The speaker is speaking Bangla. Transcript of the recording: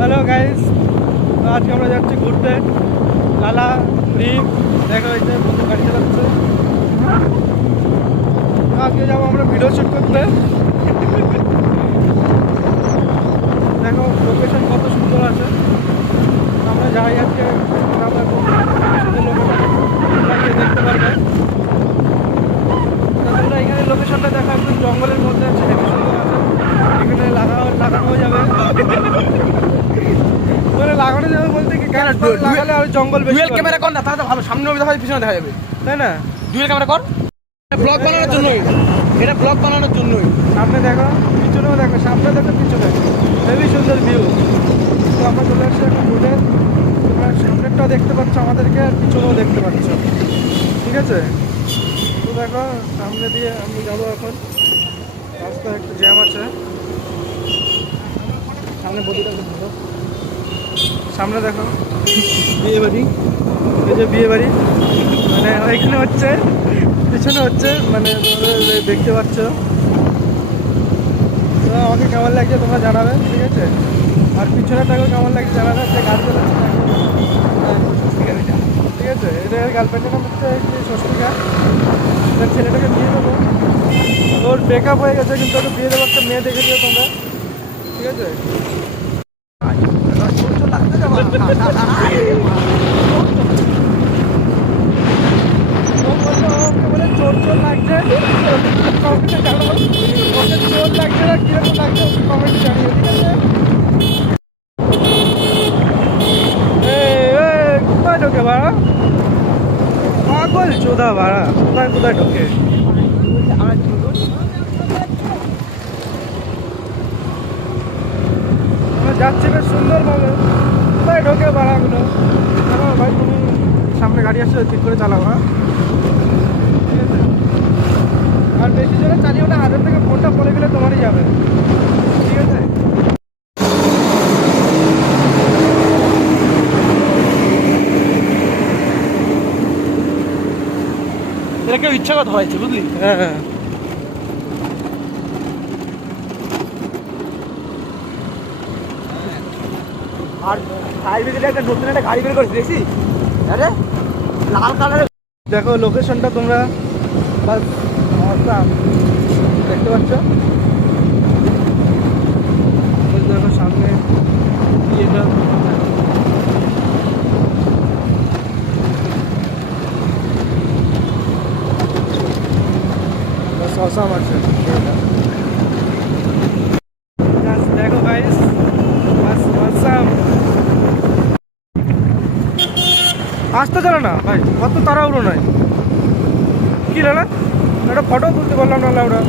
হ্যালো গাইস, আজকে আমরা যাচ্ছি ঘুরতে। লালা রিম দেখা হয়েছে, বন্ধু গাড়ি চালাচ্ছে। আজকে যাবো আমরা ভিডিও শুট করতে। দেখো লোকেশন কত সুন্দর আছে। আমরা যাই আজকে দেখতে পারবে। তোমরা এখানে লোকেশনটা দেখো, একদম জঙ্গলের মধ্যে আছে, হেবি সুন্দর আছে। এখানে লাগানো যাবে, মানে লাগানো যাবে বলতে কি লাগালে আর জঙ্গল বেশি। ডুয়েল ক্যামেরা কর না, তাহলে ভালো, সামনে দেখা যাবে, পিছনে দেখা যাবে, তাই না? ডুয়েল ক্যামেরা কর, ব্লগ বানানোর জন্যই, এটা ব্লগ বানানোর জন্যই। সামনে দেখো, পিছনেও দেখো, সামনে দেখো, পিছনে হেবি সুন্দর ভিউ। তো আমরা চলে আসছি এখন ঘুরে। তোমরা সামনেরটাও দেখতে পাচ্ছ আমাদেরকে, আর পিছনেও দেখতে পাচ্ছ, ঠিক আছে? তো দেখো সামনে দিয়ে আমি যাবো এখন। রাস্তা একটু জ্যাম আছে, সামনে বডিটা দেখো, সামনে দেখো বিয়ে বাড়ি। এই যে বিয়ে বাড়ি, মানে এখানে হচ্ছে, পিছনে হচ্ছে, মানে দেখতে পাচ্ছ। তো আমাকে কেমন লাগছে তোমরা জানাবে, ঠিক আছে? আর পিছনেটাকেও কেমন লাগছে জানাবে। যে গাড়ি চালাচ্ছে ঠিক আছে, এটা গার্লফ্রেন্ডের নাম হচ্ছে স্বস্তিকা। তার ছেলেটাকে বিয়ে দেবো, ওর ব্রেকআপ হয়ে গেছে, কিন্তু ওকে বিয়ে দেবো। একটা মেয়ে দেখে দিও তোমরা, ঠিক আছে? চোর চোর লাগছে, কমেন্টে জানাবো ওকে চোর লাগছে না কিরকম লাগছে, কমেন্টে জানিও, ঠিক আছে? কোথায় ঢোকে ভাড়া, পাগল চোদা ভাড়া, কোথায় কোথায় ঢোকে। যাচ্ছে বেশ সুন্দরভাবে, কোথায় ঢোকে ভাড়াগুলো। ভাই তুমি সামনে গাড়ি আসছে, ঠিক করে চালাও, হ্যাঁ? ঠিক আছে? আর বেশি জোরে চালিয়ে ওটা হাতের থেকে ফোনটা পড়ে গেলে তোমারই যাবে, ঠিক আছে? এটা কেউ ইচ্ছাগত হয়েছে, বুঝলি? হ্যাঁ হ্যাঁ। আর হাইওয়ে দিলে একটা নতুন একটা গাড়ি বের করেছি, দেখছি? আরে লাল কালারের। দেখো লোকেশনটা তোমরা বাস দেখতে পাচ্ছ। দেখো সামনে ইয়েটা, অসাম আছে। দেখো গাইস, অসাম। আসতে চলো না ভাই, কত তাড়াহুড়ো নয়। কি লালা, একটা ফটো তুলতে পারলাম না লাউডা।